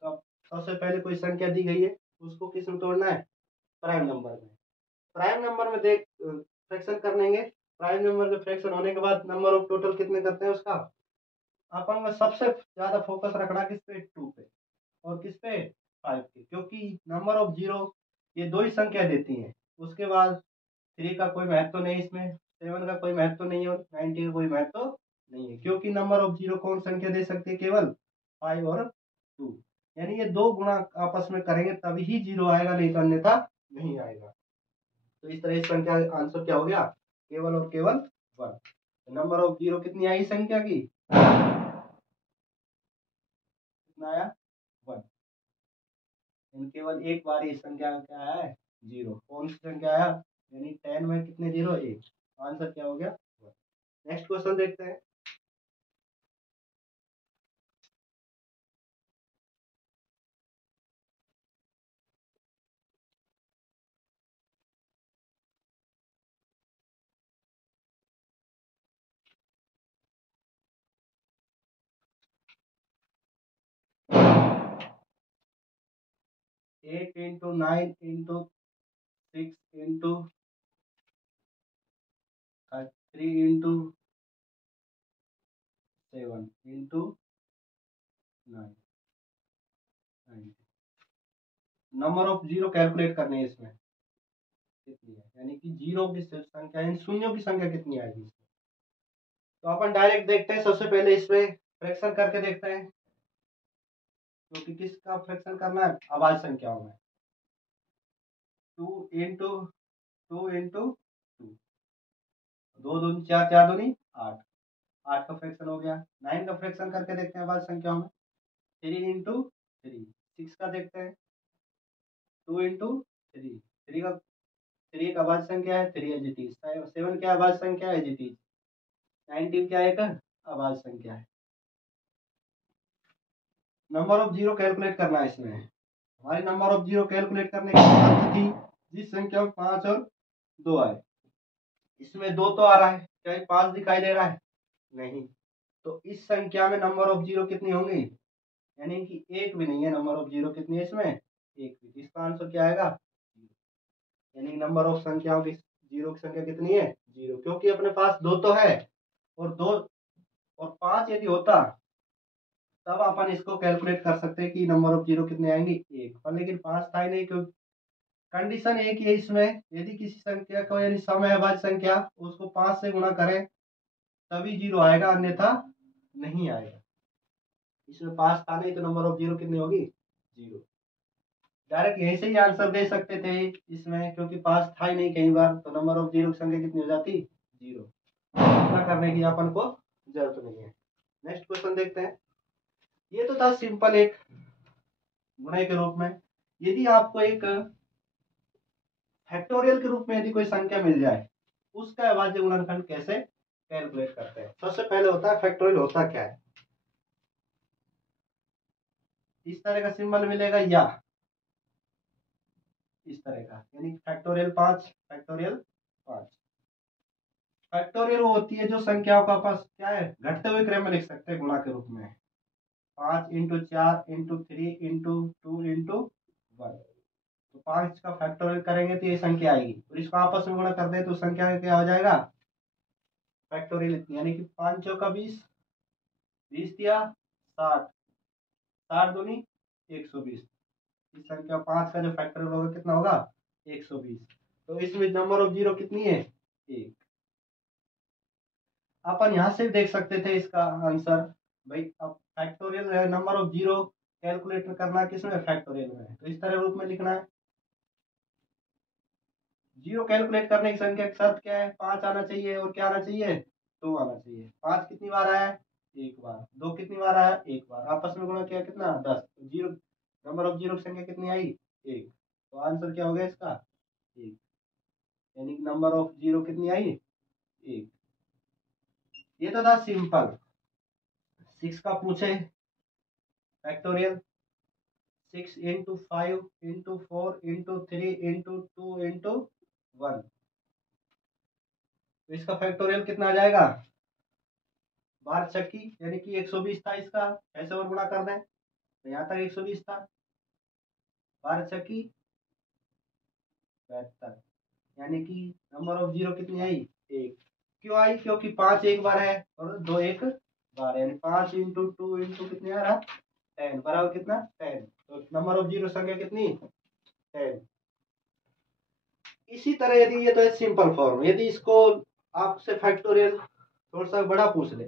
तो अब सबसे पहले कोई संख्या दी गई है, उसको किस में तोड़ना है, प्राइम नंबर में। प्राइम नंबर में देख फ्रैक्शन कर लेंगे। प्राइम नंबर में फ्रैक्शन होने के बाद नंबर ऑफ टोटल कितने करते हैं उसका, अपन को सबसे ज्यादा फोकस रखना किस पे, 2 पे, और किस पे, 5 पे। क्योंकि नंबर ऑफ जीरो ये दो ही संख्या देती हैं, उसके बाद 3 का कोई महत्व नहीं इसमें, 7 का कोई महत्व नहीं है, और 90 का कोई महत्व नहीं है। क्योंकि नंबर ऑफ जीरो कौन संख्या दे सकती है, केवल 5 और 2। यानी ये दो गुणा आपस में करेंगे तभी ही जीरो आएगा, नहीं तो अन्यथा नहीं आएगा। तो इस तरह इस संख्या आंसर क्या हो गया, केवल और केवल 1। नंबर ऑफ जीरो कितनी आई संख्या की, कितना आया, 1। केवल एक बार इस संख्या का क्या आया है, जीरो। कौन सी संख्या आया, यानी 10 में कितने जीरो, एक। आंसर क्या हो गया, 1। नेक्स्ट क्वेश्चन देखते हैं। 8 × 9 × 6 × 3 × 7 × 9। नंबर ऑफ जीरो कैलकुलेट करने हैं इसमें, कितनी है, यानी कि जीरो की संख्या, यानी शून्यों की संख्या कितनी आएगी इसमें। तो अपन डायरेक्ट देखते हैं, सबसे पहले इसमें फ्रैक्शन करके देखते हैं। क्योंकि किसका फ्रैक्शन करना है, अभाज्य संख्याओं में। 2 × 2 × 2, 2 दूनी 4, 4 दूनी 8, 8 का फ्रैक्शन हो गया। 9 का फ्रैक्शन करके देखते हैं अभाज्य संख्याओं में। 3 × 3, 6 का देखते हैं। 2 × 3, 3 का 3 एक अभाज्य संख्या है, 3 एज इट इज। 7 क्या अभाज्य संख्या है, एज इट इज। 19 क्या एक अभाज्य संख्या है। नंबर ऑफ जीरो कैलकुलेट करना है इसमें। हमारी नंबर ऑफ जीरो कैलकुलेट करने की शर्त थी, जिस संख्या में 5 और 2 आए। इसमें 2 तो आ रहा है, क्या 5 दिखाई दे रहा है, नहीं। तो इस संख्या में नंबर ऑफ जीरो कितनी होंगी, यानी कि एक भी नहीं है। नंबर ऑफ जीरो कितनी है इसमें, एक भी। इसका आंसर क्या आएगा, यानी नंबर ऑफ संख्याओं की, जीरो की संख्या कितनी है, जीरो। क्योंकि अपने पास 2 तो है, और 2 और 5 यदि होता, तब अपन इसको कैलकुलेट कर सकते हैं कि नंबर ऑफ जीरो कितने आएंगे, एक। पर लेकिन 5 था ही नहीं, क्योंकि कंडीशन एक ही है इसमें, यदि किसी संख्या को, यानी समय अभाज्य संख्या, उसको 5 से गुणा करें तभी जीरो आएगा, अन्यथा नहीं आएगा। इसमें 5 था नहीं, तो नंबर ऑफ जीरो कितनी होगी, जीरो। डायरेक्ट यहीं से ही आंसर दे सकते थे इसमें, क्योंकि 5 था ही नहीं कई बार, तो नंबर ऑफ जीरो की संख्या कितनी हो जाती, जीरो। इतना करने की अपन को जरूरत नहीं है। नेक्स्ट क्वेश्चन देखते हैं। ये तो था सिंपल एक गुणे के रूप में। यदि आपको एक फैक्टोरियल के रूप में यदि कोई संख्या मिल जाए, उसका अभाज्य गुणनखंड कैसे कैलकुलेट करते हैं। सबसे पहले होता है फैक्टोरियल होता क्या है। इस तरह का सिंबल मिलेगा या इस तरह का, यानी फैक्टोरियल 5, फैक्टोरियल 5। फैक्टोरियल वो होती है जो संख्याओं का पास क्या है, घटते हुए क्रम में लिख सकते हैं गुणा के रूप में। 5 × 4 × 3 × 2 × 1। तो 5 का फैक्टोरियल करेंगे तो ये संख्या आएगी, और इसको आपस में गुणा कर दे तो संख्या का क्या हो जाएगा, फैक्टोरियल इतनी, यानी कि 5 चौका 20, 20 दिया 60, 60 दूनी 120। इस संख्या 5 का जो फैक्टोरियल होगा कितना होगा, 120। तो इसमें नंबर ऑफ जीरो कितनी है, 1। अपन यहां से देख सकते थे इसका आंसर भाई। अब फैक्टोरियल है, नंबर ऑफ जीरो कैलकुलेट करना किसमें, फैक्टोरियल में, तो इस तरह रूप में लिखना है। जीरो कैलकुलेट करने की संख्या के साथ क्या है, 5 आना चाहिए, और क्या आना चाहिए, 2 आना चाहिए। 5 कितनी बार आया है, एक बार। 2 कितनी बार आया, एक बार। आपस में गुणा किया कितना, 10। जीरो, नंबर ऑफ जीरो की संख्या कितनी आई, 1। तो आंसर क्या हो गया इसका, 1। यानी कि नंबर ऑफ जीरो कितनी आई, 1। ये तो था सिंपल। 6 का पूछे फैक्टोरियल, 6 × 5 × 4 × 3 × 2 × 1। तो इसका फैक्टोरियल कितना आ जाएगा, 12 छक्की, यानी कि 120 था इसका, ऐसे और गुणा कर दें तो यहाँ तक 120 था। 12 छक्की 72, यानी कि नंबर ऑफ जीरो कितनी आई, 1। क्यों आई, क्योंकि 5 एक बार है और 2 एक बार है, यानी 5 × 2 × कितने आ रहा, 10 बराबर कितना, 10। तो नंबर ऑफ जीरो संख्या कितनी, 10। इसी तरह यदि ये तो है सिंपल फॉर्म, यदि इसको आपसे फैक्टोरियल थोड़ा सा बड़ा पूछ ले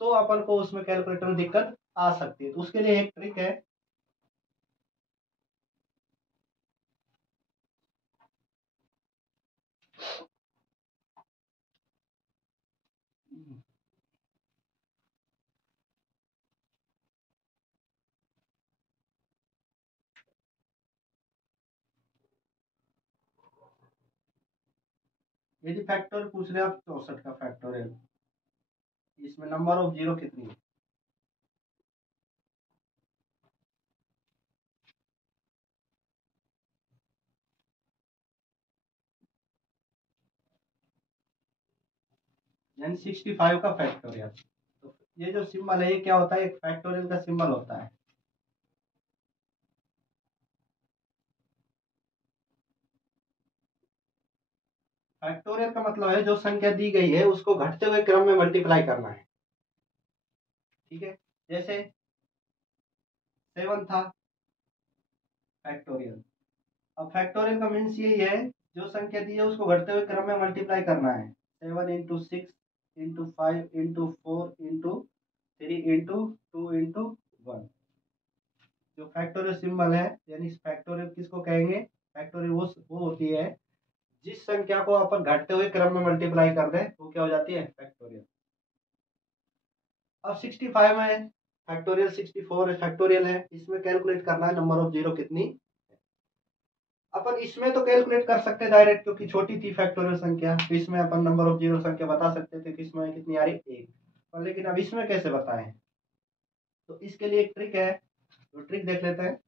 तो अपन को उसमें कैलकुलेटर में दिक्कत आ सकती है। तो उसके लिए एक ट्रिक है, यदि फैक्टोरियल पूछ रहे आप 64 का फैक्टोरियल, इसमें नंबर ऑफ जीरो कितनी है, यानी 65 का फैक्टोरियल। तो ये जो सिंबल है ये क्या होता है, एक फैक्टोरियल का सिंबल होता है। फैक्टोरियल का मतलब है जो संख्या दी गई है उसको घटते हुए क्रम में मल्टीप्लाई करना है, ठीक है। जैसे 7 था फैक्टोरियल। अब फैक्टोरियल का मीन्स यही है, जो संख्या दी है उसको घटते हुए क्रम में मल्टीप्लाई करना है। 7 × 6 × 5 × 4 × 3 × 2 × 1। जो फैक्टोरियल सिंबल है, यानी फैक्टोरियल किसको कहेंगे, फैक्टोरियल वो होती है जिस संख्या को अपन घटते हुए क्रम में मल्टीप्लाई कर दें वो क्या हो जाती है, फैक्टोरियल। अब 65 में फैक्टोरियल, 64 फैक्टोरियल है, इसमें कैलकुलेट करना है नंबर ऑफ जीरो कितनी। अपन इसमें तो कैलकुलेट कर सकते हैं डायरेक्ट, क्योंकि छोटी थी फैक्टोरियल संख्या, तो इसमें अपन नंबर ऑफ जीरो संख्या बता सकते थे कि इसमें कितनी आ रही, 1। पर लेकिन अब इसमें कैसे बताएं, तो इसके लिए एक ट्रिक है, तो ट्रिक देख लेते हैं।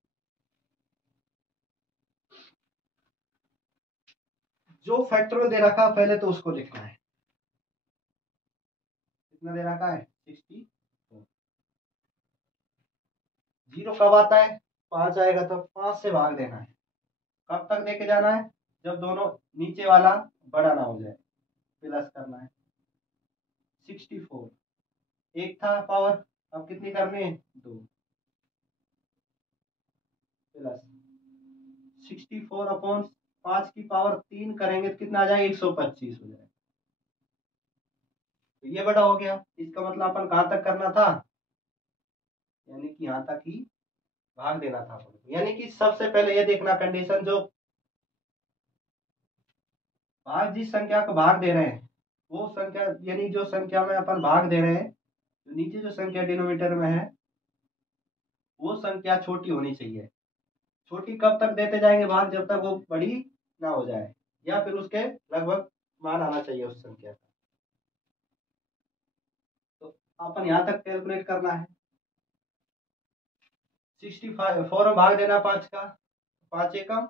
जो फैक्टोरियल दे रखा पहले तो उसको लिखना है, कितना दे रखा है, 64। जीरो कब आता है, 5 आएगा तो 5 से भाग देना है। कब तक लेके जाना है, जब दोनों नीचे वाला बड़ा ना हो जाए, प्लस करना है। 64 एक था पावर, अब कितनी करनी है, 2, प्लस 64/5 की पावर 3 करेंगे तो कितना आ जाएगा, 125 हो जाएगा। तो ये बड़ा हो गया, इसका मतलब अपन कहाँ तक करना था, यानी कि यहाँ तक ही भाग देना था अपन को। यानी कि सबसे पहले ये देखना कंडीशन, जो भाग जिस संख्या को भाग दे रहे हैं वो संख्या, यानी जो संख्या में अपन भाग दे रहे हैं, तो नीचे जो संख्या डिनोमिनेटर में है वो संख्या छोटी होनी चाहिए। छोटी कब तक देते जाएंगे भाग, जब तक वो बड़ी ना हो जाए, या फिर उसके लगभग मान आना चाहिए उस संख्या का। तो अपन यहाँ तक कैलकुलेट करना है। 64 में भाग देना 5 का, 5 एकम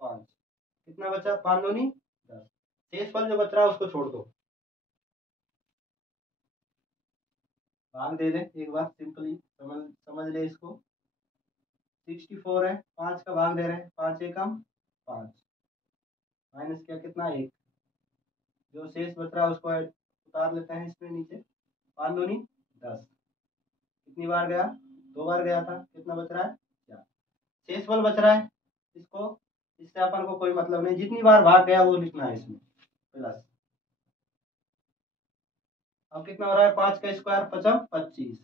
5, कितना बचा, 5 दूनी 10, शेषफल जो बच रहा है उसको छोड़ दो, भाग दे दें एक बार, सिंपली समझ ले इसको। 64 है, 5 का भाग दे रहे हैं, 5 एकम 5, माइनस क्या, कितना 1, जो शेष बच रहा है उसको उतार लेते हैं इसमें नीचे, 5 दूनी 10, कितनी बार गया, 2 बार गया था, कितना बच रहा है 4, शेषफल बच रहा है, इसको, इससे अपन को कोई मतलब नहीं, जितनी बार भाग गया वो लिखना है इसमें प्लस। अब कितना हो रहा है, 5 का स्क्वायर 5 25,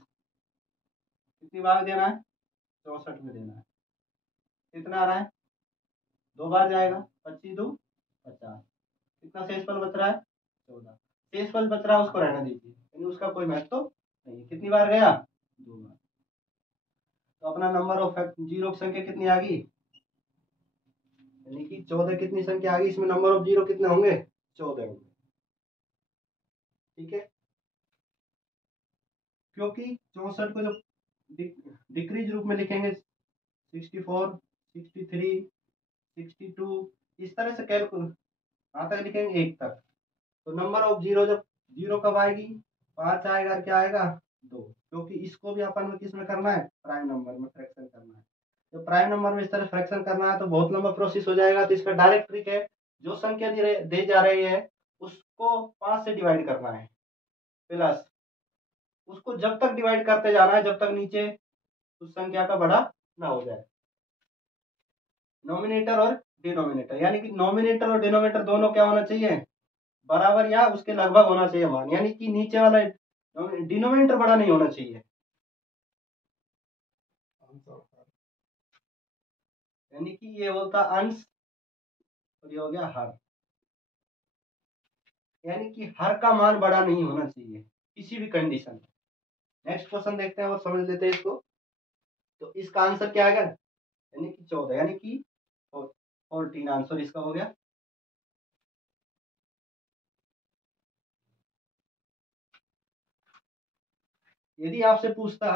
कितनी बार देना है, 64 में देना है, कितना आ रहा है, 2 बार जाएगा, 25 2 50, कितना शेषफल बच रहा है 14, शेषफल बच रहा है उसको रहने दीजिए, यानी उसका कोई महत्व तो नहीं, कितनी बार गया, 2 बार। तो अपना नंबर ऑफ जीरो की संख्या कितनी आ गई, यानी कि 14 कितनी संख्या आ गई, इसमें नंबर ऑफ जीरो कितने होंगे, 14 होंगे, ठीक है। क्योंकि 64 को जब डिक्रीज रूप में लिखेंगे, 64 63 62 इस तरह से कैलकुलेट कहाँ तक लिखेंगे, 1 तक, तो नंबर ऑफ जीरो जब जीरो कब आएगी, 5 आएगा, क्या आएगा 2, क्योंकि इसको भी अपन में किस में करना है, प्राइम नंबर में फ्रैक्शन करना है। तो प्राइम नंबर में इस तरह फ्रैक्शन करना है तो बहुत लंबा प्रोसेस हो जाएगा, तो इसका डायरेक्ट ट्रिक है, जो संख्या दे जा रही है उसको 5 से डिवाइड करना है, प्लस उसको जब तक डिवाइड करते जाना है जब तक नीचे उस संख्या का बड़ा ना हो जाए, नॉमिनेटर और डिनोमिनेटर, यानी कि नॉमिनेटर और डिनोमिनेटर दोनों क्या होना चाहिए, बराबर या उसके लगभग होना चाहिए मान, यानी कि नीचे वाला डिनोमिनेटर बड़ा नहीं होना चाहिए, यानी कि ये बोलता अंश और ये हो गया हर, यानी कि हर का मान बड़ा नहीं होना चाहिए किसी भी कंडीशन में। नेक्स्ट क्वेश्चन देखते हैं और समझ लेते हैं इसको। तो इसका आंसर क्या आएगा, यानी कि 14, यानी कि 14 आंसर इसका हो गया। यदि आपसे पूछता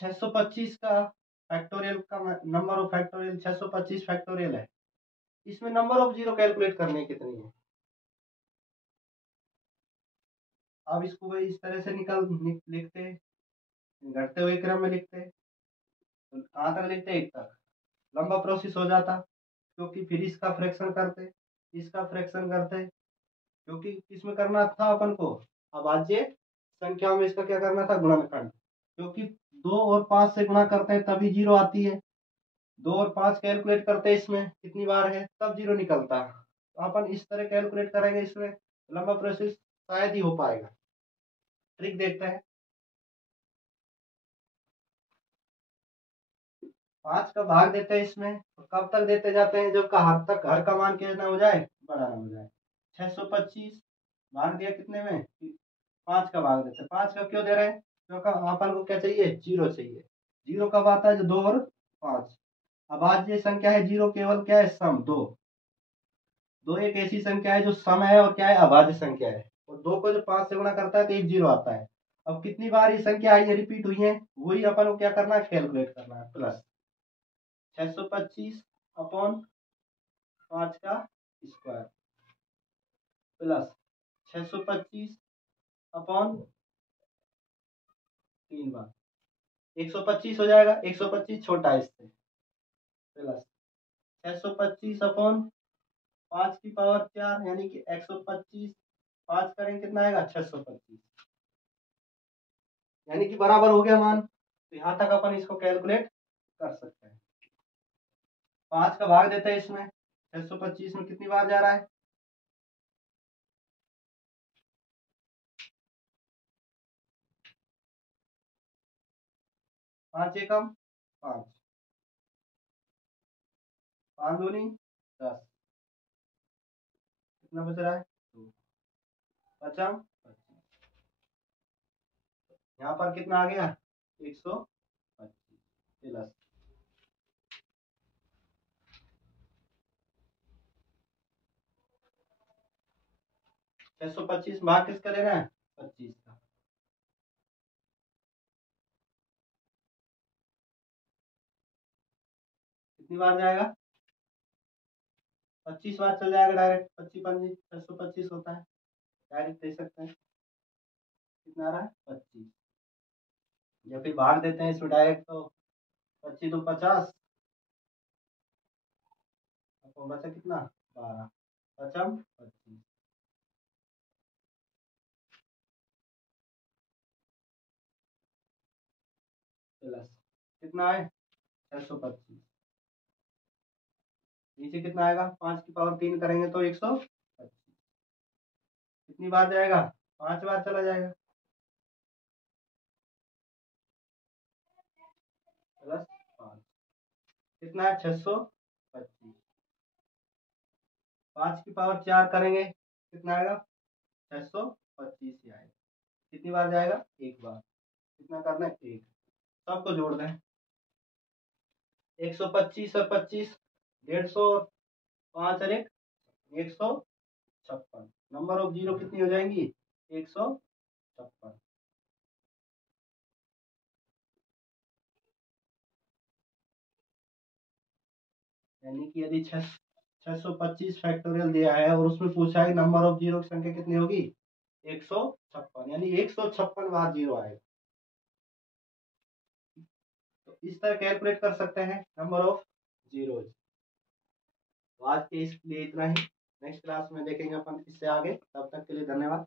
625 का फैक्टोरियल का नंबर ऑफ फैक्टोरियल 625 फैक्टोरियल है, इसमें नंबर ऑफ जीरो कैलकुलेट करने कितनी है, अब इसको वही इस तरह से लिखते, घटते हुए क्रम में लिखते, तो कहाँ तक लिखते, 1 तक, लंबा प्रोसेस हो जाता, क्योंकि फिर इसका फ्रैक्शन करते, इसका फ्रैक्शन करते, क्योंकि इसमें करना था अपन को अभाज्य संख्या में इसका क्या करना था, गुणनखंड, क्योंकि 2 और 5 से गुणा करते हैं तभी जीरो आती है, 2 और 5 कैलकुलेट करते हैं इसमें कितनी बार है तब जीरो निकलता है, तो अपन इस तरह कैलकुलेट करेंगे, इसमें लंबा प्रोसेस शायद ही हो पाएगा। ट्रिक देखते हैं, 5 का भाग देते हैं इसमें, तो कब तक देते जाते हैं, जब का हर तक हर का मान क्या ना हो जाए, बड़ा ना हो जाए। 625 भाग दिया कितने में, 5 का भाग देते हैं, 5 का क्यों दे रहे हैं, क्योंकि अपन को क्या चाहिए, जीरो चाहिए, जीरो कब आता है, जो 2 और 5, अभाज्य संख्या है जीरो, केवल क्या है, सम, दो, दो एक ऐसी संख्या है जो सम है और क्या है, अभाज्य संख्या है, और 2 को जो 5 से गुणा करता है तो एक जीरो आता है। अब कितनी बार ये संख्या आई है, रिपीट हुई है, वही अपन को क्या करना है, कैलकुलेट करना है, प्लस 625 अपॉन 5 का स्क्वायर, प्लस 625 अपॉन 3 बार, 125 हो जाएगा, 125 छोटा है इससे, प्लस 625 अपॉन 5 की पावर 4, यानी कि 125, 5 करेंगे कितना आएगा, 625, यानी कि बराबर हो गया मान, तो यहाँ तक अपन इसको कैलकुलेट कर सकते हैं। 5 का भाग देते हैं इसमें, 625 में कितनी बार जा रहा है, 5 एकम 5, 5 दूनी 10, कितना बच रहा है 2, बचा 25, यहाँ पर कितना आ गया 125, प्लस 625 भाग किसका लेना है, 25 का, कितनी बार जाएगा? 25 बार चल जाएगा डायरेक्ट। 25 पंजी 625 होता है, डायरेक्ट दे सकते हैं। कितना आ रहा है? 25। या फिर भाग देते हैं इसमें डायरेक्ट, तो 25 तो 50, तो बचा कितना? 12, पचम 25 प्लस कितना है? 625। नीचे कितना आएगा? 5 की पावर 3 करेंगे तो 125। कितनी बार जाएगा? 5 बार चला जाएगा। प्लस 5 कितना है? 625। 5 की पावर 4 करेंगे कितना आएगा? 625 ही आएगा। कितनी बार जाएगा? एक बार। कितना करना है? एक। सबको जोड़ दें। 125 और 25, 150, 5 और 1, 156। नंबर ऑफ जीरो कितनी हो जाएंगी? 156। यानी कि यदि 625 फैक्टोरियल दिया है और उसमें पूछा है नंबर ऑफ जीरो की संख्या कितनी होगी? 156, यानी 156 बार जीरो आएगा। तो इस तरह कैलकुलेट कर सकते हैं नंबर ऑफ जीरो। तो आज के इसलिए इतना ही। नेक्स्ट क्लास में देखेंगे अपन इससे आगे। तब तक के लिए धन्यवाद।